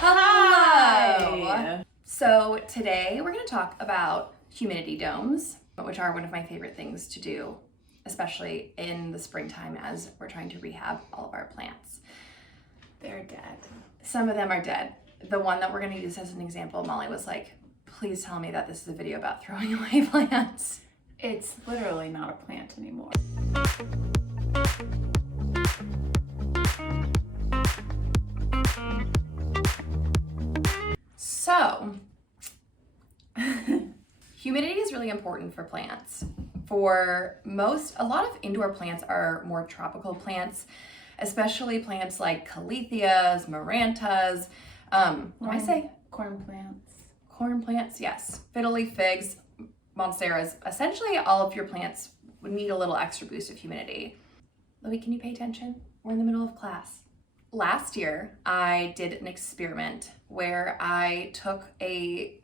Hi! So today we're going to talk about humidity domes, which are one of my favorite things to do, especially in the springtime as we're trying to rehab all of our plants. They're dead. Some of them are dead. The one that we're going to use as an example, Molly was like, please tell me that this is a video about throwing away plants. It's literally not a plant anymore. So, humidity is really important for plants. For a lot of indoor plants are more tropical plants, especially plants like Calatheas, Marantas. What do I say? Corn plants. Corn plants, yes. Fiddle leaf figs, monsteras. Essentially, all of your plants would need a little extra boost of humidity. Louie, can you pay attention? We're in the middle of class. Last year, I did an experiment where I took a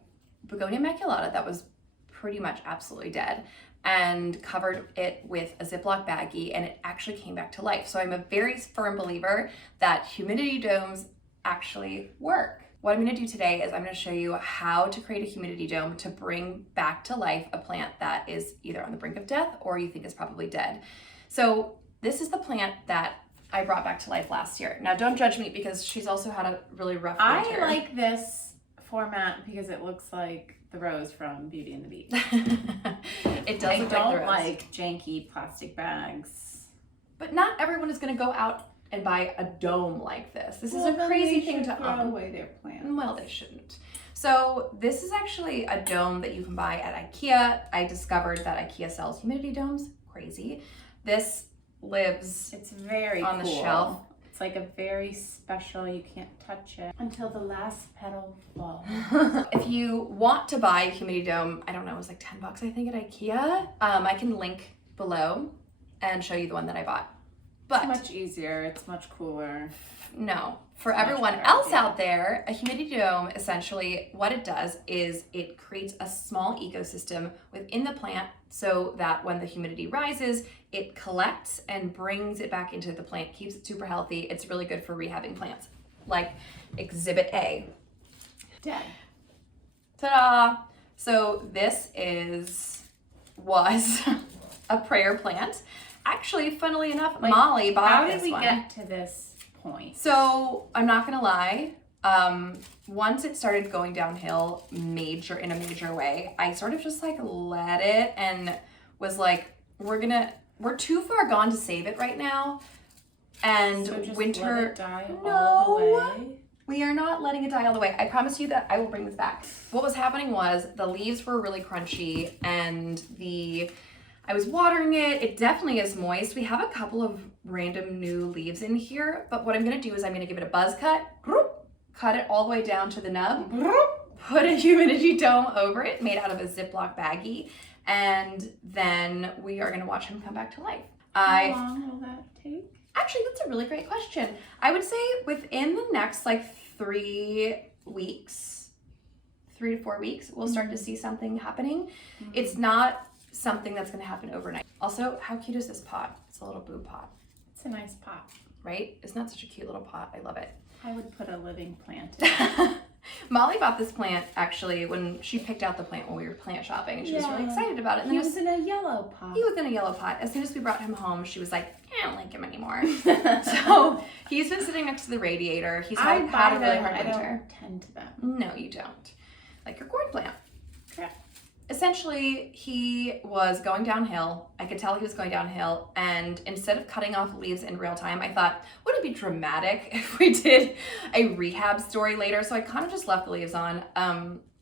Begonia maculata that was pretty much absolutely dead and covered it with a Ziploc baggie, and it actually came back to life. So I'm a very firm believer that humidity domes actually work. What I'm going to do today is I'm going to show you how to create a humidity dome to bring back to life a plant that is either on the brink of death or you think is probably dead. So this is the plant that I brought back to life last year. Now don't judge me because she's also had a really rough winter. I like this format because it looks like the rose from Beauty and the Beast. It does look like the rose. I don't like janky plastic bags. But not everyone is going to go out and buy a dome like this. This is a crazy thing to throw away their plants. Well, they shouldn't. So this is actually a dome that you can buy at IKEA. I discovered that IKEA sells humidity domes. Crazy. This lives It's very on cool. the shelf. It's like a very special, you can't touch it until the last petal falls. If you want to buy a humidity dome, I don't know, it was like 10 bucks I think at IKEA. I can link below and show you the one that I bought. But It's much easier, it's much cooler. no, for It's everyone much better, else yeah. out there, a humidity dome, essentially what it does is it creates a small ecosystem within the plant so that when the humidity rises, it collects and brings it back into the plant, keeps it super healthy. It's really good for rehabbing plants, like Exhibit A. Dead. Ta-da! So this was a prayer plant. Actually, funnily enough, Like, Molly bought How this did we one. get to this point? So I'm not gonna lie. Once it started going downhill in a major way, I sort of just like let it and was like, we're too far gone to save it right now. And So just winter, let it die all the way? we are not letting it die all the way. I promise you that I will bring this back. What was happening was the leaves were really crunchy and I was watering it. It definitely is moist. We have a couple of random new leaves in here, but what I'm gonna do is I'm gonna give it a buzz cut, cut it all the way down to the nub, put a humidity dome over it made out of a Ziploc baggie, and then we are gonna watch him come back to life. How long will that take? Actually, that's a really great question. I would say within the next like 3 weeks, 3 to 4 weeks, we'll start to see something happening. It's not something that's going to happen overnight. Also, how cute is this pot? It's a little boom pot, It's a nice pot. right? Isn't that such a cute little pot? I love it. I would put a living plant in it. Molly bought this plant actually when she picked out the plant when we were plant shopping, and she was really Yeah. excited about it. And He then was in a yellow pot. he was in a yellow pot. As soon as we brought him home, she was like, I don't like him anymore. So he's been sitting next to the radiator. He's had a really hard I winter. don't tend to them. No, you don't. Like your corn plant. Correct. Essentially, he was going downhill. I could tell he was going downhill. And instead of cutting off leaves in real time, I thought, wouldn't it be dramatic if we did a rehab story later? So I kind of just left the leaves on.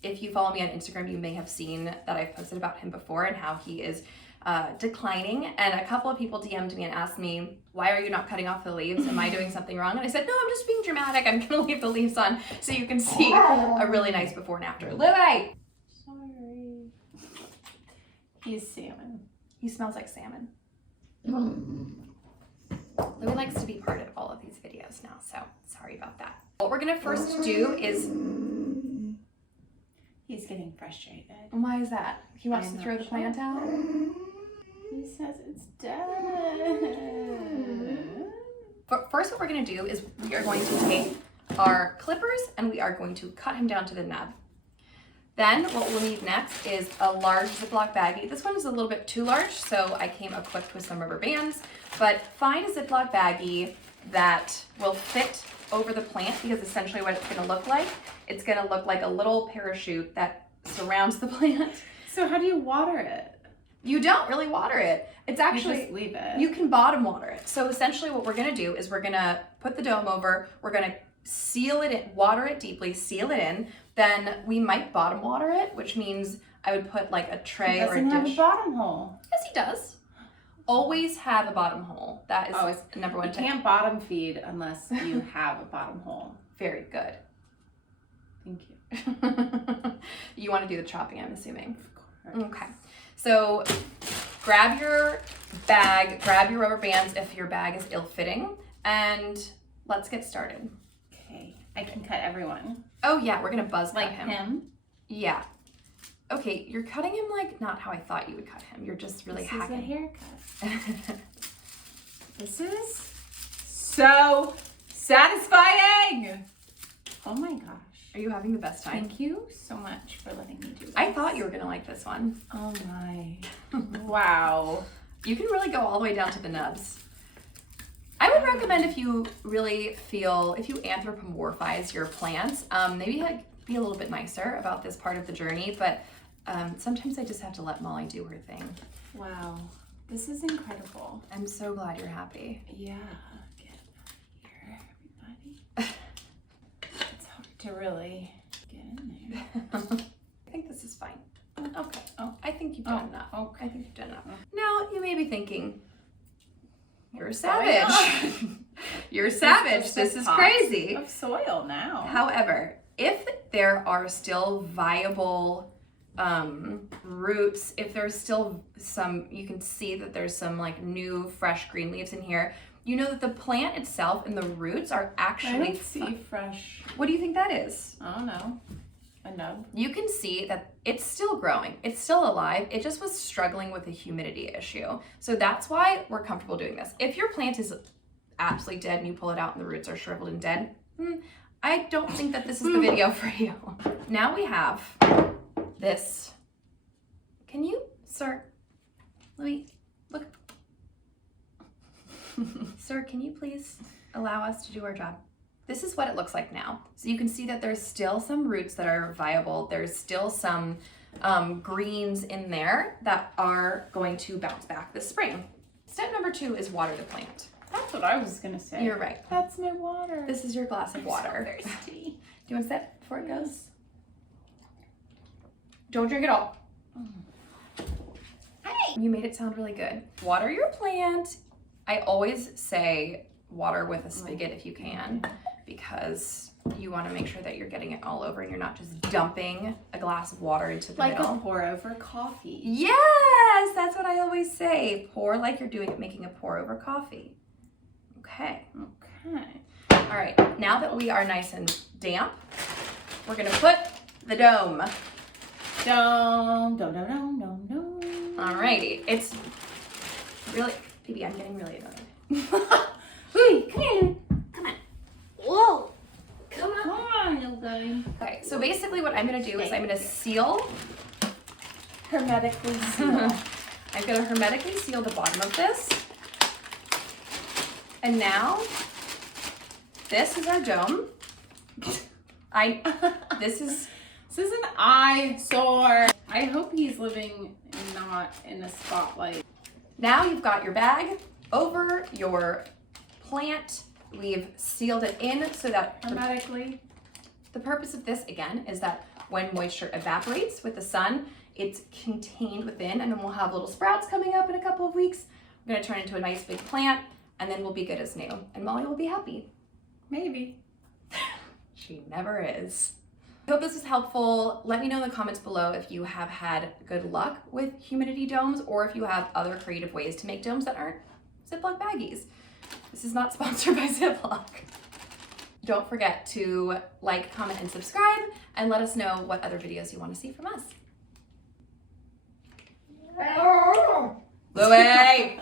If you follow me on Instagram, you may have seen that I've posted about him before and how he is declining. And a couple of people DM'd me and asked me, why are you not cutting off the leaves? Am I doing something wrong? And I said, no, I'm just being dramatic. I'm gonna leave the leaves on so you can see a really nice before and after. Louie! Sorry. He's salmon. He smells like salmon. Louie likes to be part of all of these videos now, so sorry about that. What we're gonna first do is... He's getting frustrated. Why is that? He wants I'm to throw not the sure. plant out? He says it's dead. But first what we're gonna do is we are going to take our clippers and we are going to cut him down to the nub. Then what we'll need next is a large Ziploc baggie. This one is a little bit too large, so I came equipped with some rubber bands, but find a Ziploc baggie that will fit over the plant, because essentially what it's gonna look like, it's gonna look like a little parachute that surrounds the plant. So how do you water it? You don't really water it. It's actually, you just leave it. You can bottom water it. So essentially what we're gonna do is we're gonna put the dome over, we're gonna seal it in, water it deeply, seal it in, then we might bottom water it, which means I would put like a tray or a dish. He doesn't have a bottom hole. Yes, he does. Always have a bottom hole. That is Always. Number one You tip. can't bottom feed unless you have a bottom hole. Very good. Thank you. You want to do the chopping, I'm assuming. Of course. Okay. So grab your bag, grab your rubber bands if your bag is ill-fitting, and let's get started. Okay. I can cut everyone. Oh yeah, we're gonna buzz cut Like him. him? Yeah. Okay, you're cutting him like not how I thought you would cut him. You're just really hacking. This is a haircut. This is so satisfying. Oh my gosh. Are you having the best time? Thank you so much for letting me do this. I thought you were gonna like this one. Oh my. Wow. You can really go all the way down to the nubs. I would recommend if you really feel, if you anthropomorphize your plants, maybe be a little bit nicer about this part of the journey, but sometimes I just have to let Molly do her thing. Wow. This is incredible. I'm so glad you're happy. Yeah. Get here, everybody. It's hard to really get in there. I think this is fine. Okay. Oh. I think you've done enough. Okay. I think you've done enough. Now you may be thinking, you're a savage. You're a savage. This is crazy. Of soil now. However, if there are still viable roots, if there's still some, you can see that there's some like new fresh green leaves in here, you know that the plant itself and the roots are actually I don't see fresh. What do you think that is? I don't know. A nub. You can see that it's still growing. It's still alive. It just was struggling with a humidity issue. So that's why we're comfortable doing this. If your plant is absolutely dead and you pull it out and the roots are shriveled and dead, I don't think that this is the video for you. Now we have this. Can you, sir, let me look. Sir, can you please allow us to do our job? This is what it looks like now. So you can see that there's still some roots that are viable. There's still some greens in there that are going to bounce back this spring. Step number 2 is water the plant. That's what I was gonna say. You're right. That's my water. This is your glass of water. So thirsty. Do you want to sip before it goes? Don't drink it all. Hey. You made it sound really good. Water your plant. I always say water with a spigot if you can, because you want to make sure that you're getting it all over and you're not just dumping a glass of water into the middle. Like a pour over coffee. Yes, that's what I always say. Pour like you're making a pour over coffee. Okay. Okay. All right, now that we are nice and damp, we're gonna put the dome. Dome, dome, dome, dome, dome, dome. Alrighty, it's really, baby, I'm getting really annoyed. Wait, come here. Come on. Whoa. Come on, little guy. Okay, so basically what I'm gonna do is I'm gonna seal. Hermetically seal. I'm gonna hermetically seal the bottom of this. And now, this is our dome. This is an eyesore. I hope he's living not in the spotlight. Now you've got your bag over your plant. We've sealed it in so that Hermetically. the purpose of this, again, is that when moisture evaporates with the sun, it's contained within, and then we'll have little sprouts coming up in a couple of weeks. We're gonna turn into a nice big plant, and then we'll be good as new. And Molly will be happy. Maybe. She never is. I hope this was helpful. Let me know in the comments below if you have had good luck with humidity domes, or if you have other creative ways to make domes that aren't Ziploc baggies. This is not sponsored by Ziploc. Don't forget to like, comment, and subscribe, and let us know what other videos you want to see from us. Louie!